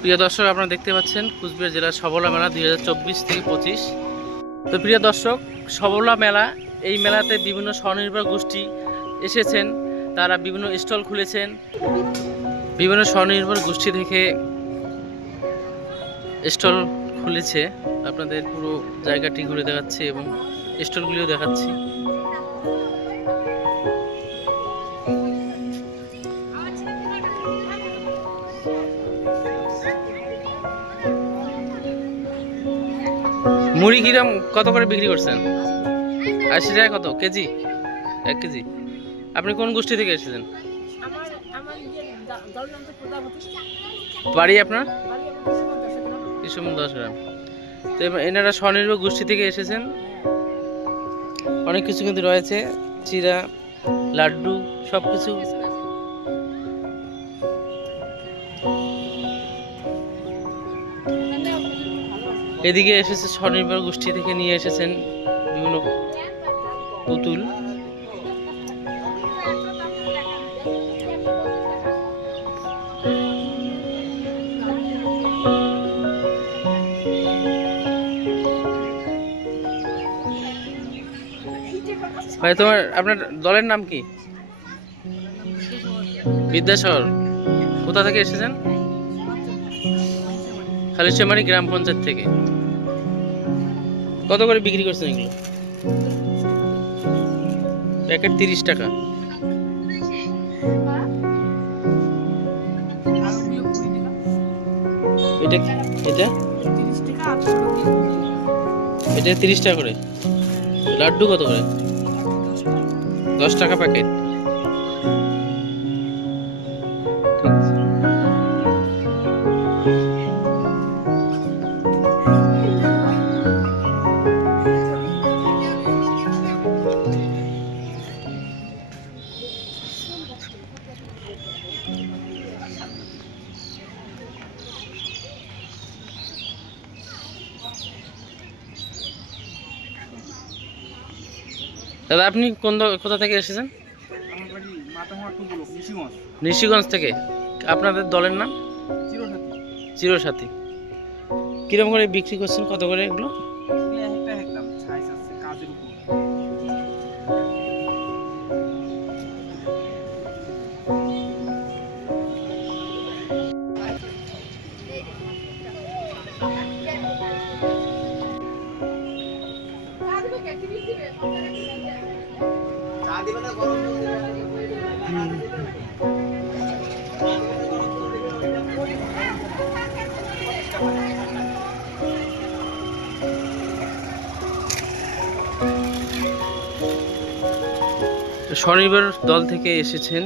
প্রিয় দর্শক, আপনারা দেখতে পাচ্ছেন কুচবিহার জেলার সবলা মেলা দুই হাজার চব্বিশ থেকে পঁচিশ। তো প্রিয় দর্শক, সবলা মেলা, এই মেলাতে বিভিন্ন স্বনির্ভর গোষ্ঠী এসেছেন। তারা বিভিন্ন স্টল খুলেছেন। বিভিন্ন স্বনির্ভর গোষ্ঠী থেকে স্টল খুলেছে। আপনাদের পুরো জায়গাটি ঘুরে দেখাচ্ছি এবং স্টলগুলিও দেখাচ্ছি। মুড়ি কিরম কত করে বিক্রি করছেন? আশি টাকা কত? কেজি? এক কেজি? আপনি কোন গোষ্ঠী থেকে এসেছেন বাড়ি আপনার? দশ গ্রাম। তো এনারা স্বনির্ভর গোষ্ঠী থেকে এসেছেন। অনেক কিছু কিন্তু রয়েছে। চিরা, লাড্ডু সব কিছু এদিকে এসেছে স্বনির্ভর গোষ্ঠী থেকে নিয়ে এসেছেন বিভিন্ন পুতুল। ভাই, তোমার, আপনার দলের নাম কি? বিদ্যাসর কোথা থেকে এসেছেন? খালিশামারি গ্রাম পঞ্চায়েত থেকে। কত করে বিক্রি করছেন এগুলো? প্যাকেট তিরিশ টাকা। এটা এটা? এটা তিরিশ টাকা করে। লাড্ডু কত করে? দশ টাকা প্যাকেট। দাদা, আপনি কোন কোথা থেকে এসেছেন? নিশিগঞ্জ থেকে। আপনাদের দলের নাম? চিরসাথী। কীরকম করে বিক্রি করছেন? কত করে এগুলো? এগুলো এক স্বনির্ভর দল থেকে এসেছেন